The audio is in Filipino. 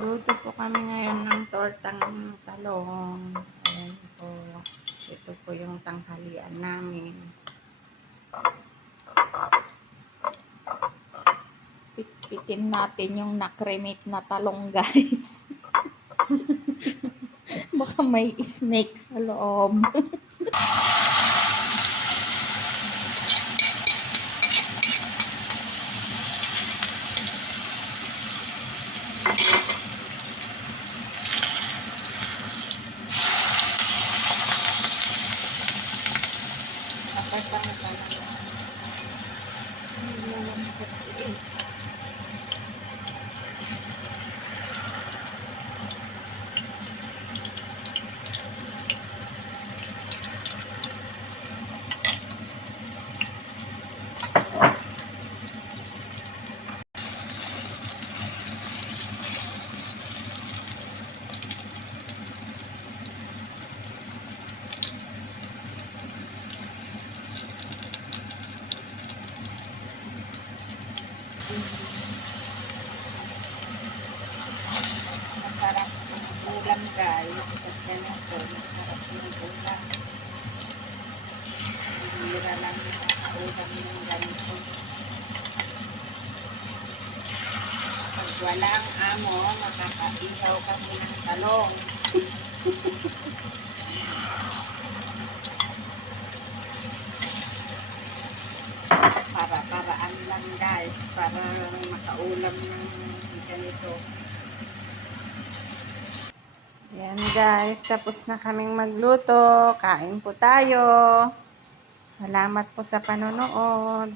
Magluluto po kami ngayon ng tortang talong. Ayan po. Ito po yung tanghalian namin. Pitpitin natin yung nakremate na talong, guys. Baka may snake sa loob. Masarap yung ulam, guys. At ganito, masarap yung ulam. Hira lang yung ulam yung ganito. Pag walang amo, makakaihaw kami ng talong. Para-paraan lang, guys, para makaulam ng ganito. Yan, guys, tapos na kaming magluto. Kain po tayo. Salamat po sa panonood.